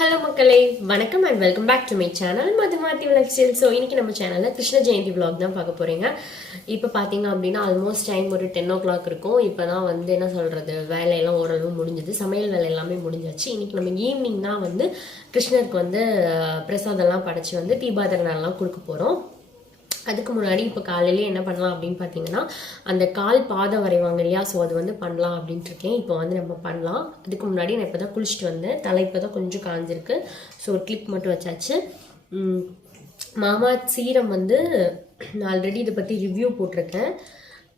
Hello மக்களே வணக்கம் and welcome back to my channel மதுமாத்தி lifestyle. So இன்னைக்கு நம்ம சேனல்ல கிருஷ்ண ஜெயந்தி vlog தான் பார்க்க போறீங்க. இப்போ பாத்தீங்க அப்படினா ஆல்மோஸ்ட் டைம் ஒரு 10 o'clock இருக்கும். இப்போதான் வந்து என்ன சொல்றது வேலை எல்லாம் ஓரளவு முடிஞ்சது. சமையல் வேலை எல்லாமே முடிஞ்சாச்சு. இன்னைக்கு நம்ம ஈவினிங் தான் வந்து கிருஷ்ணருக்கு வந்து பிரசாதம் எல்லாம் படைச்சு வந்து தீபாராதனை எல்லாம் கொடுக்க போறோம். அதுக்கு முன்னாடி இப்போ காலையிலே என்ன பண்ணலாம் அப்படின்னு பார்த்தீங்கன்னா அந்த கால் பாதம் வரைவாங்க இல்லையா, ஸோ அது வந்து பண்ணலாம் அப்படின்ட்டு இருக்கேன். இப்போ வந்து நம்ம பண்ணலாம். அதுக்கு முன்னாடி நான் இப்போ தான் குளிச்சுட்டு வந்தேன். தலை இப்போ தான் கொஞ்சம் காஞ்சிருக்கு. ஸோ ஒரு கிளிப் மட்டும் வச்சாச்சு. மாமா சீரம் வந்து நான் ஆல்ரெடி இதை பற்றி ரிவ்யூ போட்டிருக்கேன்.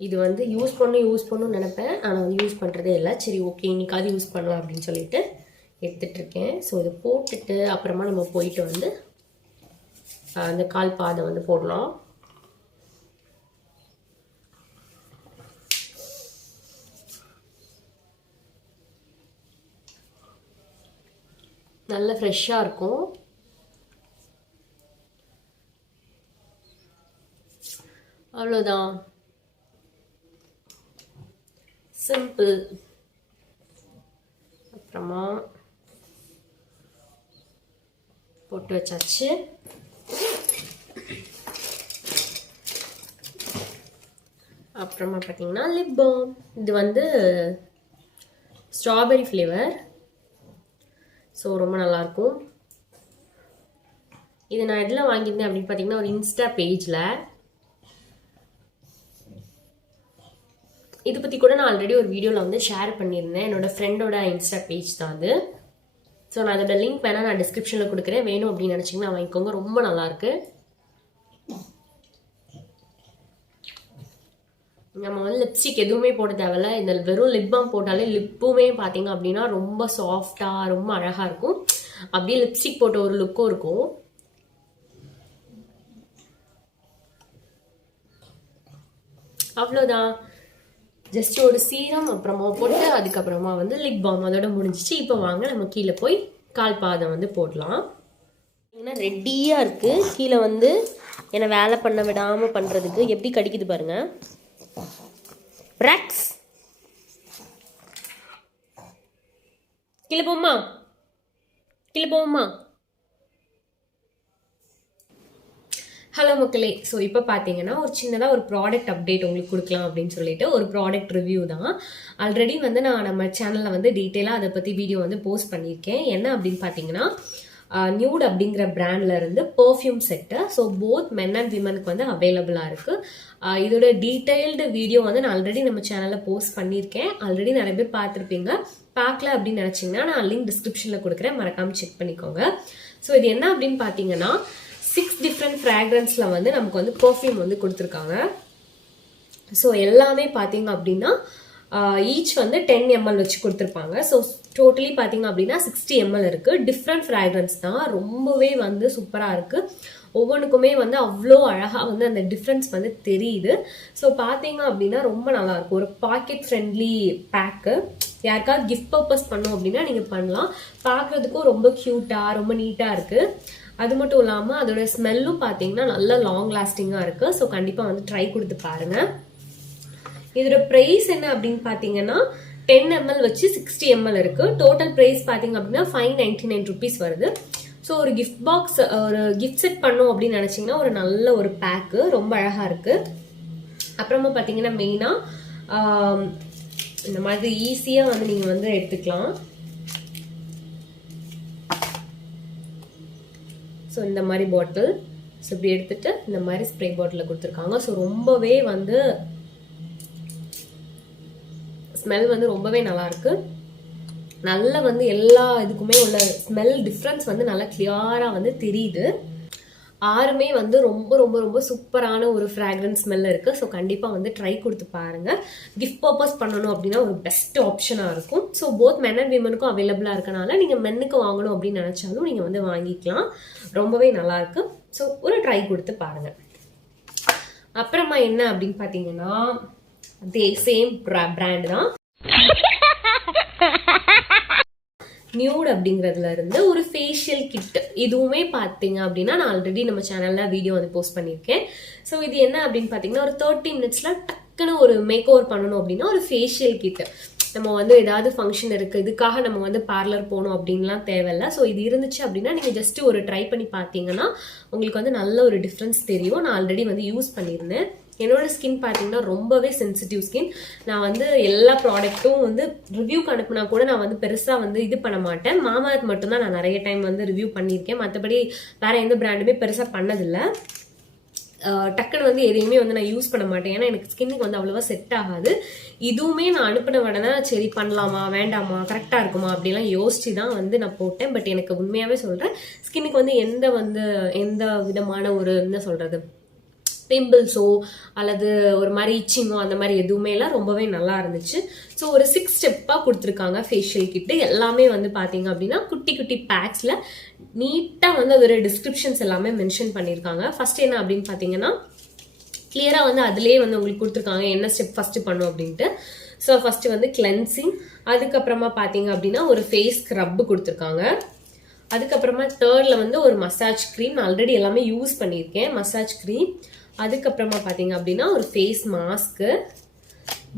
இது வந்து யூஸ் பண்ணணும்னு நினைப்பேன், ஆனால் வந்து யூஸ் பண்ணுறதே இல்லை. சரி ஓகே இன்னைக்காவது யூஸ் பண்ணலாம் அப்படின்னு சொல்லிட்டு எடுத்துட்ருக்கேன். ஸோ இதை போட்டுட்டு அப்புறமா நம்ம போயிட்டு வந்து அந்த கால் பாதம் வந்து போடலாம். நல்ல ஃப்ரெஷ்ஷாக இருக்கும். அவ்வளோதான், சிம்பிள். அப்புறமா போட்டு வச்சாச்சு. அப்புறமா பார்த்தீங்கன்னா லிப் பாம். இது வந்து ஸ்ட்ராபெரி ஃப்ளேவர். ஸோ ரொம்ப நல்லாயிருக்கும். இது நான் எதில் வாங்கியிருந்தேன் அப்படின்னு பார்த்தீங்கன்னா ஒரு இன்ஸ்டா பேஜில். இதை பற்றி கூட நான் ஆல்ரெடி ஒரு வீடியோவில் வந்து ஷேர் பண்ணியிருந்தேன். என்னோடய ஃப்ரெண்டோட இன்ஸ்டா பேஜ் தான் அது. ஸோ நான் அதோட லிங்க் வேணால் நான் டிஸ்கிரிப்ஷனில் கொடுக்குறேன். வேணும் அப்படின்னு நினச்சிங்கன்னா வாங்கிக்கோங்க. ரொம்ப நல்லாயிருக்கு. நம்ம வந்து லிப்ஸ்டிக் எதுவுமே போட தேவையில்ல. இந்த வெறும் லிப் பாம் போட்டாலே லிப்புமே பார்த்தீங்க அப்படின்னா ரொம்ப சாஃப்டாக ரொம்ப அழகாக இருக்கும். அப்படியே லிப்ஸ்டிக் போட்ட ஒரு லுக்கும் இருக்கும். அவ்வளோதான், ஜஸ்ட் ஒரு சீரம் அப்புறமா போட்டு அதுக்கப்புறமா வந்து லிப் பாம் அதோட முடிஞ்சிச்சு. இப்போ வாங்க நம்ம கீழே போய் கால் பாதம் வந்து போடலாம். பார்த்தீங்கன்னா ரெடியாக இருக்குது. கீழே வந்து என்னை வேலை பண்ண விடாமல் பண்ணுறதுக்கு எப்படி கடிக்குது பாருங்கள். ரெக்ஸ் கீழே போமா, கீழே போமா. ஹலோ மக்களே, ஸோ இப்போ பார்த்தீங்கன்னா ஒரு சின்னதாக ஒரு ப்ராடக்ட் அப்டேட் உங்களுக்கு கொடுக்கலாம் அப்படின்னு சொல்லிட்டு ஒரு ப்ராடக்ட் ரிவ்யூ தான். ஆல்ரெடி வந்து நான் நம்ம சேனலில் வந்து டீட்டெயிலாக அதை பற்றி வீடியோ வந்து போஸ்ட் பண்ணியிருக்கேன். என்ன அப்படின்னு பார்த்தீங்கன்னா நியூட் அப்படிங்கிற பிராண்ட்ல இருந்து perfume set. So both men and விமனுக்கு வந்து அவைலபிளாக இருக்கு. இதோட டீட்டெயில்டு வீடியோ வந்து நான் ஆல்ரெடி நம்ம சேனலில் போஸ்ட் பண்ணியிருக்கேன். ஆல்ரெடி நிறைய பேர் பார்த்துருப்பீங்க. பார்க்கல அப்படின்னு நினச்சிங்கன்னா நான் லிங்க் டிஸ்கிரிப்ஷனில் கொடுக்குறேன், மறக்காமல் செக் பண்ணிக்கோங்க. ஸோ இது என்ன அப்படின்னு பார்த்தீங்கன்னா 6 டிஃப்ரெண்ட் ஃப்ராக்ரன்ஸில் வந்து நமக்கு வந்து பெர்ஃப்யூம் வந்து கொடுத்துருக்காங்க. ஸோ எல்லாமே பார்த்தீங்க அப்படின்னா ஈச் வந்து 10 ml வச்சு கொடுத்துருப்பாங்க. ஸோ டோட்டலி பார்த்தீங்க அப்படின்னா 60 ml இருக்குது. டிஃப்ரெண்ட் ஃப்ராக்ரன்ஸ் தான், ரொம்பவே வந்து சூப்பராக இருக்குது. ஒவ்வொன்றுக்குமே வந்து அவ்வளோ அழகாக வந்து அந்த டிஃப்ரென்ஸ் வந்து தெரியுது. ஸோ பார்த்தீங்க அப்படின்னா ரொம்ப நல்லாயிருக்கும். ஒரு பாக்கெட் ஃப்ரெண்ட்லி பேக்கு. யாருக்காவது கிஃப்ட் பர்பஸ் பண்ணோம் அப்படின்னா நீங்கள் பண்ணலாம். பார்க்குறதுக்கும் ரொம்ப க்யூட்டாக ரொம்ப நீட்டாக இருக்குது. அது மட்டும் இல்லாமல் அதோட ஸ்மெல்லும் பார்த்தீங்கன்னா நல்லா லாங் லாஸ்டிங்காக இருக்குது. ஸோ கண்டிப்பாக வந்து ட்ரை கொடுத்து பாருங்கள். இதோட ப்ரைஸ் என்ன அப்படின்னு பார்த்தீங்கன்னா 10 ml வச்சு 60 ml இருக்கு. டோட்டல் ப்ரைஸ் பார்த்தீங்க அப்படின்னா 599 rupees வருது. ஸோ ஒரு கிஃப்ட் பாக்ஸ் ஒரு கிஃப்ட் செட் பண்ணோம் அப்படின்னு நினச்சிங்கன்னா ஒரு நல்ல ஒரு பேக்கு ரொம்ப அழகாக இருக்கு. அப்புறமா பார்த்தீங்கன்னா மெயினாக இந்த மாதிரி ஈஸியாக வந்து நீங்கள் வந்து எடுத்துக்கலாம். ஸோ இந்த மாதிரி பாட்டில், ஸோ இப்படி எடுத்துட்டு இந்த மாதிரி ஸ்ப்ரே பாட்டிலில் கொடுத்துருக்காங்க. ஸோ ரொம்பவே வந்து ஸ்மெல் வந்து ரொம்பவே நல்லா இருக்கு. நல்ல வந்து எல்லா இதுக்குமே உள்ள ஸ்மெல் டிஃப்ரென்ஸ் வந்து நல்லா கிளியரா வந்து தெரியுது. ஆறுமே வந்து ரொம்ப ரொம்ப ரொம்ப சூப்பரான ஒரு ஃப்ராக்ரன்ஸ் ஸ்மெல் இருக்கு. ஸோ கண்டிப்பாக வந்து ட்ரை கொடுத்து பாருங்க. கிஃப்ட் பர்பஸ் பண்ணணும் அப்படின்னா ஒரு பெஸ்ட் ஆப்ஷனாக இருக்கும். ஸோ போத் மென் அண்ட் விமனுக்கும் அவைலபிளாக இருக்கனால நீங்கள் மென்னுக்கு வாங்கணும் அப்படின்னு நினச்சாலும் நீங்கள் வந்து வாங்கிக்கலாம். ரொம்பவே நல்லா இருக்கு. ஸோ ஒரு ட்ரை கொடுத்து பாருங்க. அப்புறமா என்ன அப்படின்னு பார்த்தீங்கன்னா அதே சேம் பிராண்ட் தான் நியூட் அப்படிங்கிறதுல இருந்து ஒரு ஃபேஷியல் கிட். இதுவுமே பார்த்தீங்க அப்படின்னா நான் ஆல்ரெடி நம்ம சேனல்ல வீடியோ வந்து போஸ்ட் பண்ணியிருக்கேன். ஸோ இது என்ன அப்படின்னு பார்த்தீங்கன்னா ஒரு 30 minutesல டக்குன்னு ஒரு மேக் ஓவர் பண்ணணும் அப்படின்னா ஒரு ஃபேஷியல் கிட். நம்ம வந்து ஏதாவது ஃபங்க்ஷன் இருக்குது, இதுக்காக நம்ம வந்து பார்லர் போகணும் அப்படின்லாம் தேவையில்லை. ஸோ இது இருந்துச்சு அப்படின்னா நீங்கள் ஜஸ்ட்டு ஒரு ட்ரை பண்ணி பார்த்தீங்கன்னா உங்களுக்கு வந்து நல்ல ஒரு டிஃப்ரென்ஸ் தெரியும். நான் ஆல்ரெடி வந்து யூஸ் பண்ணியிருந்தேன். என்னோட ஸ்கின் பார்த்தீங்கன்னா ரொம்பவே சென்சிட்டிவ் ஸ்கின். நான் வந்து எல்லா ப்ராடக்ட்டும் வந்து ரிவ்யூக்கு அனுப்புனா கூட நான் வந்து பெருசாக வந்து இது பண்ண மாட்டேன். மாமாஅர்த் மட்டும்தான் நான் நிறைய டைம் வந்து ரிவ்யூ பண்ணியிருக்கேன். மற்றபடி வேற எந்த பிராண்டுமே பெருசாக பண்ணதில்லை. டக்குன்னு வந்து எதையுமே வந்து நான் யூஸ் பண்ண மாட்டேன். ஏன்னா எனக்கு ஸ்கின்னுக்கு வந்து அவ்வளோவா செட் ஆகாது. இதுவுமே நான் அனுப்பின உடனே சரி பண்ணலாமா வேண்டாமா கரெக்டாக இருக்குமா அப்படிலாம் யோசிச்சு தான் வந்து நான் போட்டேன். பட் எனக்கு உண்மையாகவே சொல்கிறேன், ஸ்கின்னுக்கு வந்து எந்த விதமான ஒரு என்ன சொல்கிறது பிம்பிள்ஸோ அல்லது ஒரு மாதிரி இச்சிங்கோ அந்த மாதிரி எதுவுமே எல்லாம் ரொம்பவே நல்லா இருந்துச்சு. ஸோ ஒரு 6 ஸ்டெப்பாக கொடுத்துருக்காங்க ஃபேஷியல் கிட்டு. எல்லாமே வந்து பார்த்தீங்க அப்படின்னா குட்டி குட்டி பேக்ஸில் நீட்டாக வந்து அதோட டிஸ்கிரிப்ஷன்ஸ் எல்லாமே மென்ஷன் பண்ணியிருக்காங்க. ஃபர்ஸ்ட் என்ன அப்படின்னு பார்த்தீங்கன்னா கிளியராக வந்து அதுலேயே வந்து உங்களுக்கு கொடுத்துருக்காங்க என்ன ஸ்டெப் ஃபஸ்ட்டு பண்ணும் அப்படின்ட்டு. ஸோ ஃபஸ்ட்டு வந்து கிளென்சிங், அதுக்கப்புறமா பார்த்தீங்க அப்படின்னா ஒரு ஃபேஸ் ஸ்க்ரப் கொடுத்துருக்காங்க. அதுக்கப்புறமா தேர்டில் வந்து ஒரு மசாஜ் க்ரீம், ஆல்ரெடி எல்லாமே யூஸ் பண்ணியிருக்கேன் மசாஜ் க்ரீம். அதுக்கப்புறமா பார்த்தீங்க அப்படின்னா ஒரு ஃபேஸ் மாஸ்க்கு,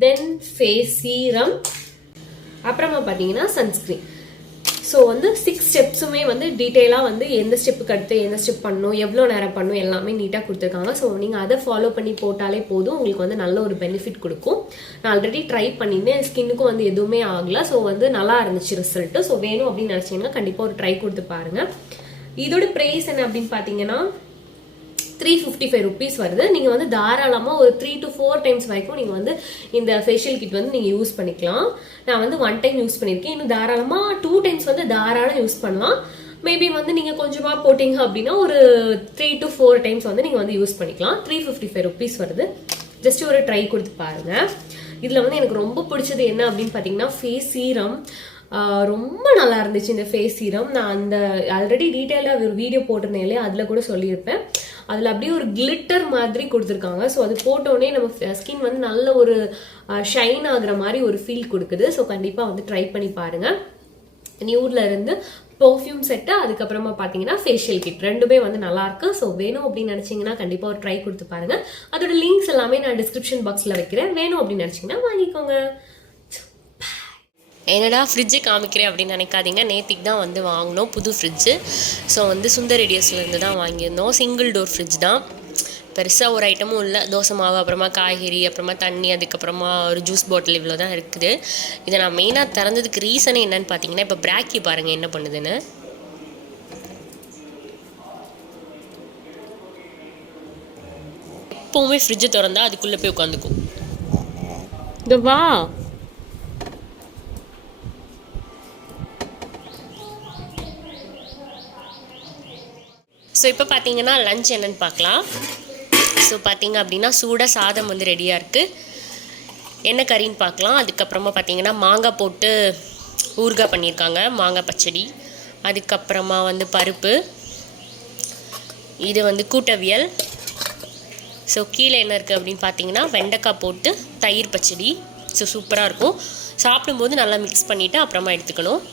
தென் ஃபேஸ் சீரம், அப்புறமா பார்த்தீங்கன்னா சன்ஸ்க்ரீன். ஸோ வந்து 6 ஸ்டெப்ஸுமே வந்து டீட்டெயிலாக வந்து எந்த ஸ்டெப்புக்கு அடுத்து எந்த ஸ்டெப் பண்ணணும், எவ்வளோ நேரம் பண்ணணும் எல்லாமே நீட்டாக கொடுத்துருக்காங்க. ஸோ நீங்கள் அதை ஃபாலோ பண்ணி போட்டாலே போதும், உங்களுக்கு வந்து நல்ல ஒரு பெனிஃபிட் கொடுக்கும். நான் ஆல்ரெடி ட்ரை பண்ணியிருந்தேன், ஸ்கின்னுக்கும் வந்து எதுவுமே ஆகலை. ஸோ வந்து நல்லா இருந்துச்சு ரிசல்ட்டு. ஸோ வேணும் அப்படின்னு நினச்சிங்கன்னா கண்டிப்பாக ஒரு ட்ரை கொடுத்து பாருங்கள். இதோட ப்ரைஸ் என்ன அப்படின்னு பார்த்தீங்கன்னா 355 rupees வருது. நீங்கள் வந்து தாராளமாக ஒரு 3 to 4 times வரைக்கும் நீங்கள் வந்து இந்த ஃபேஷியல் கிட் வந்து நீங்கள் யூஸ் பண்ணிக்கலாம். நான் வந்து 1 time யூஸ் பண்ணியிருக்கேன். இன்னும் தாராளமாக 2 times வந்து தாராளம் யூஸ் பண்ணலாம். மேபி வந்து நீங்கள் கொஞ்சமாக போட்டிங்க அப்படின்னா ஒரு 3 to 4 times வந்து நீங்கள் வந்து யூஸ் பண்ணிக்கலாம். 355 rupees வருது. ஜஸ்ட் ஒரு ட்ரை கொடுத்து பாருங்கள். இதில் வந்து எனக்கு ரொம்ப பிடிச்சது என்ன அப்படின்னு பார்த்தீங்கன்னா ஃபேஸ் சீரம். ரொம்ப நல்லா இருந்துச்சு இந்த ஃபேஸ் சீரம். நான் அந்த ஆல்ரெடி டீட்டெயிலாக ஒரு வீடியோ போட்டிருந்தேன் இல்லையா, அதில் கூட சொல்லியிருப்பேன். அதில் அப்படியே ஒரு கிளிட்டர் மாதிரி கொடுத்துருக்காங்க. ஸோ அது போட்டோடனே நம்ம ஸ்கின் வந்து நல்ல ஒரு ஷைன் ஆகுற மாதிரி ஒரு ஃபீல் கொடுக்குது. ஸோ கண்டிப்பாக வந்து ட்ரை பண்ணி பாருங்கள். நியூட்ல இருந்து பெர்ஃப்யூம் செட்டு, அதுக்கப்புறமா பார்த்தீங்கன்னா ஃபேஷியல் கிட் ரெண்டுமே வந்து நல்லா இருக்கு. ஸோ வேணும் அப்படின்னு நினச்சிங்கன்னா கண்டிப்பாக ஒரு ட்ரை கொடுத்து பாருங்க. அதோட லிங்க்ஸ் எல்லாமே நான் டிஸ்கிரிப்ஷன் பாக்ஸில் வைக்கிறேன். வேணும் அப்படின்னு நினச்சிங்கன்னா வாங்கிக்கோங்க. என்னடா ஃப்ரிட்ஜு காமிக்கிறேன் அப்படின்னு நினைக்காதீங்க. நேற்றுக்கு தான் வந்து வாங்கினோம் புது ஃப்ரிட்ஜு. ஸோ வந்து சுந்தர் ரெடியஸ்லேருந்து தான் வாங்கியிருந்தோம். சிங்கிள் டோர் ஃப்ரிட்ஜ் தான், பெருசாக ஒரு ஐட்டமும் இல்லை. தோசை மாவு, அப்புறமா காய்கறி, அப்புறமா தண்ணி, அதுக்கப்புறமா ஒரு ஜூஸ் பாட்டில், இவ்வளோ தான் இருக்குது. இதை நான் மெயினாக திறந்ததுக்கு ரீசனே என்னன்னு பார்த்தீங்கன்னா, இப்போ பிராக்கி பாருங்கள் என்ன பண்ணுதுன்னு. எப்போவுமே ஃப்ரிட்ஜு திறந்தா அதுக்குள்ளே போய் உட்காந்துக்கும். இந்த வா ஸோ இப்போ பார்த்தீங்கன்னா லஞ்ச் என்னென்னு பார்க்கலாம். ஸோ பார்த்தீங்க அப்படின்னா சூடாக சாதம் வந்து ரெடியாக இருக்குது. என்ன கறின்னு பார்க்கலாம். அதுக்கப்புறமா பார்த்தீங்கன்னா மாங்காய் போட்டு ஊறுகாய் பண்ணியிருக்காங்க, மாங்காய் பச்சடி. அதுக்கப்புறமா வந்து பருப்பு, இது வந்து கூட்டவியல். ஸோ கீழே என்ன இருக்குது அப்படின்னு பார்த்தீங்கன்னா வெண்டைக்காய் போட்டு தயிர் பச்சடி. ஸோ சூப்பராக இருக்கும். சாப்பிடும்போது நல்லா மிக்ஸ் பண்ணிவிட்டு அப்புறமா எடுத்துக்கணும்.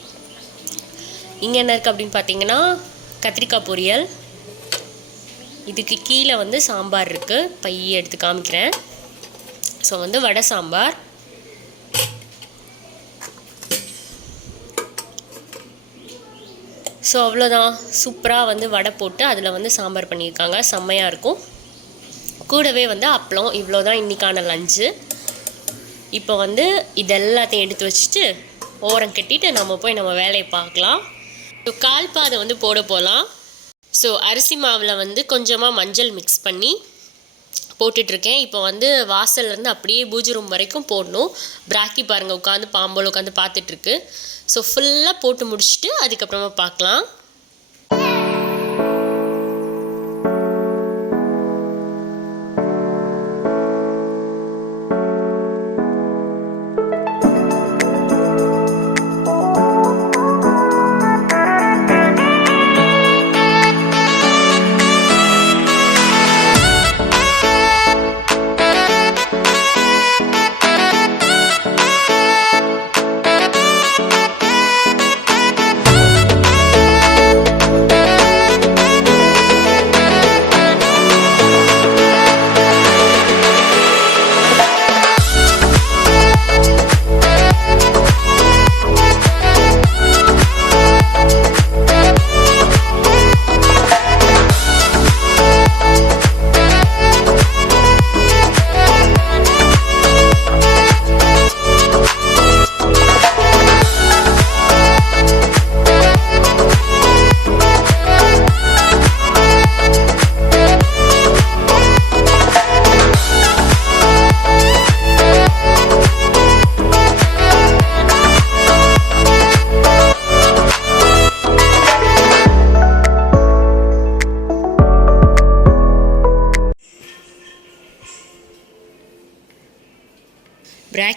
இங்கே என்ன இருக்குது அப்படின்னு பார்த்தீங்கன்னா கத்திரிக்காய் பொரியல். இதுக்கு கீழே வந்து சாம்பார் இருக்குது, பைய எடுத்து காமிக்கிறேன். ஸோ வந்து வடை சாம்பார். ஸோ அவ்வளோதான், சூப்பராக வந்து வடை போட்டு அதில் வந்து சாம்பார் பண்ணியிருக்காங்க, செம்மையாக இருக்கும். கூடவே வந்து அப்பளம். இவ்வளோ தான் இன்றைக்கான லஞ்சு. இப்போ வந்து இதெல்லாத்தையும் எடுத்து வச்சுட்டு ஓரம் கட்டிட்டு நம்ம போய் நம்ம வேலையை பார்க்கலாம். ஸோ கால்பாதை வந்து போட போகலாம். ஸோ அரிசி மாவில் வந்து கொஞ்சமாக மஞ்சள் மிக்ஸ் பண்ணி போட்டுட்ருக்கேன். இப்போ வந்து வாசல்லேருந்து அப்படியே பூஜை ரூம் வரைக்கும் போடணும். பிராக்கி பாருங்கள் உட்காந்து பாம்போல் உட்காந்து பார்த்துட்ருக்கு. ஸோ ஃபுல்லாக போட்டு முடிச்சுட்டு அதுக்கப்புறமா பார்க்கலாம்.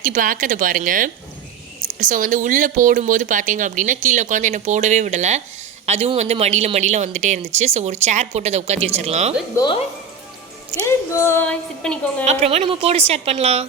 பிராக்கி பார்க்கதை பாருங்கள். ஸோ வந்து உள்ளே போடும்போது பார்த்தீங்க அப்படின்னா கீழே உட்காந்து என்னை போடவே விடலை. அதுவும் வந்து மடியில் வந்துட்டே இருந்துச்சு. ஸோ ஒரு சேர் போட்டு அதை உட்காந்து வச்சிடலாம். குட் பாய் சிட் பண்ணிக்கோங்க. அப்புறமா நம்ம போட ஸ்டார்ட் பண்ணலாம்.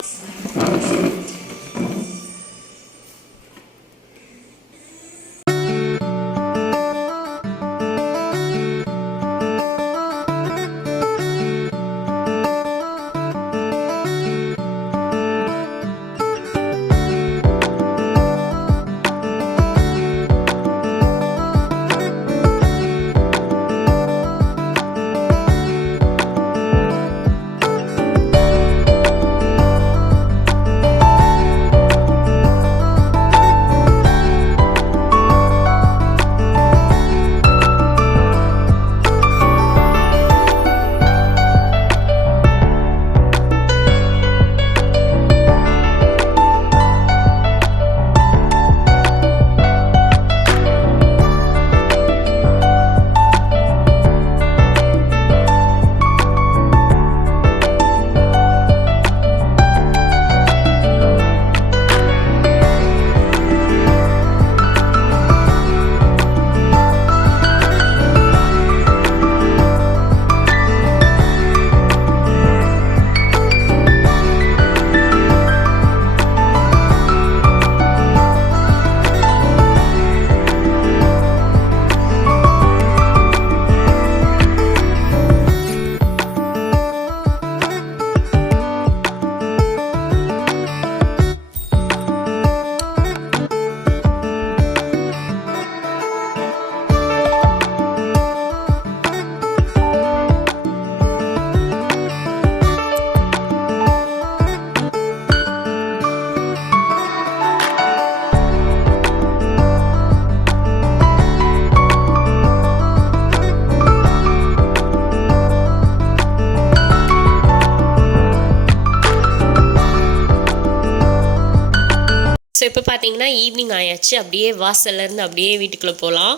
ஸோ இப்போ பார்த்தீங்கன்னா ஈவினிங் ஆயாச்சு. அப்படியே வாசல்லேருந்து அப்படியே வீட்டுக்குள்ளே போகலாம்.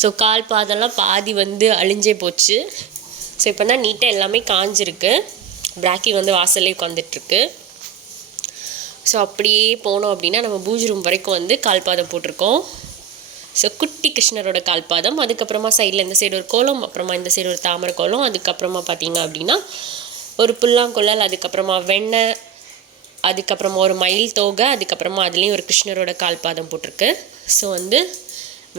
ஸோ கால் பாதெல்லாம் பாதி வந்து அழிஞ்சே போச்சு. ஸோ இப்போ தான் நீட்டாக எல்லாமே காஞ்சிருக்கு. பிராக்கி வந்து வாசல்லே உட்காந்துட்ருக்கு. ஸோ அப்படியே போனோம் அப்படின்னா நம்ம பூஜை ரூம் வரைக்கும் வந்து கால்பாதம் போட்டிருக்கோம். ஸோ குட்டி கிருஷ்ணரோட கால்பாதம். அதுக்கப்புறமா சைடில் இந்த சைடு ஒரு கோலம், அப்புறமா இந்த சைடு ஒரு தாமரை கோலம், அதுக்கப்புறமா பார்த்தீங்க அப்படின்னா ஒரு புல்லாங்குழல், அதுக்கப்புறமா வெண்ணெய், அதுக்கப்புறமா ஒரு மயில் தோகை, அதுக்கப்புறமா அதுலேயும் ஒரு கிருஷ்ணரோட கால்பாதம் போட்டிருக்கு. ஸோ வந்து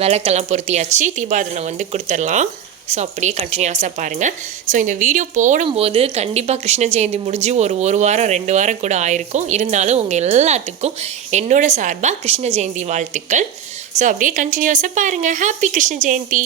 விளக்கெல்லாம் பொருத்தியாச்சு. தீபாராதனை வந்து கொடுத்துடலாம். ஸோ அப்படியே கண்டினியூஸாக பாருங்கள். ஸோ இந்த வீடியோ போடும்போது கண்டிப்பாக கிருஷ்ண ஜெயந்தி முடிஞ்சு ஒரு வாரம் 2 வாரம் கூட ஆயிருக்கும். இருந்தாலும் உங்கள் எல்லாத்துக்கும் என்னோட சார்பாக கிருஷ்ண ஜெயந்தி வாழ்த்துக்கள். ஸோ அப்படியே கண்டினியூஸாக பாருங்கள். ஹாப்பி கிருஷ்ண ஜெயந்தி.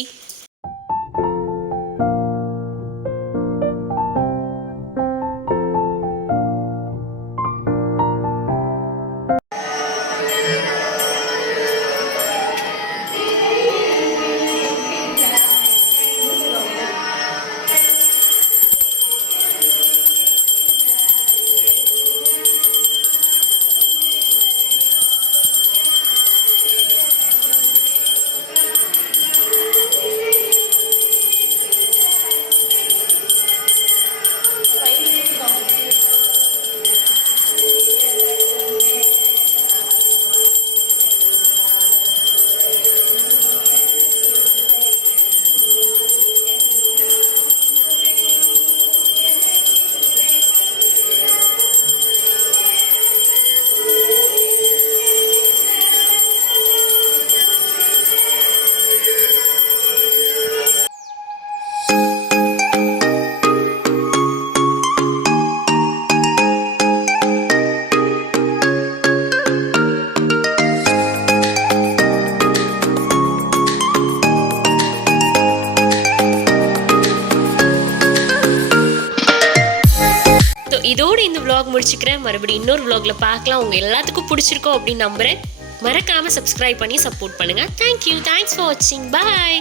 இதோடு இந்த vlog முடிச்சுக்கிறேன். மறுபடியும் இன்னொரு vlogல பார்க்கலாம். உங்கள் எல்லாத்துக்கும் பிடிச்சிருக்கோம் அப்படின்னு நம்புகிறேன். மறக்காமல் சப்ஸ்கிரைப் பண்ணி சப்போர்ட் பண்ணுங்கள். தேங்க்யூ. தேங்க்ஸ் ஃபார் வாட்சிங். பாய்.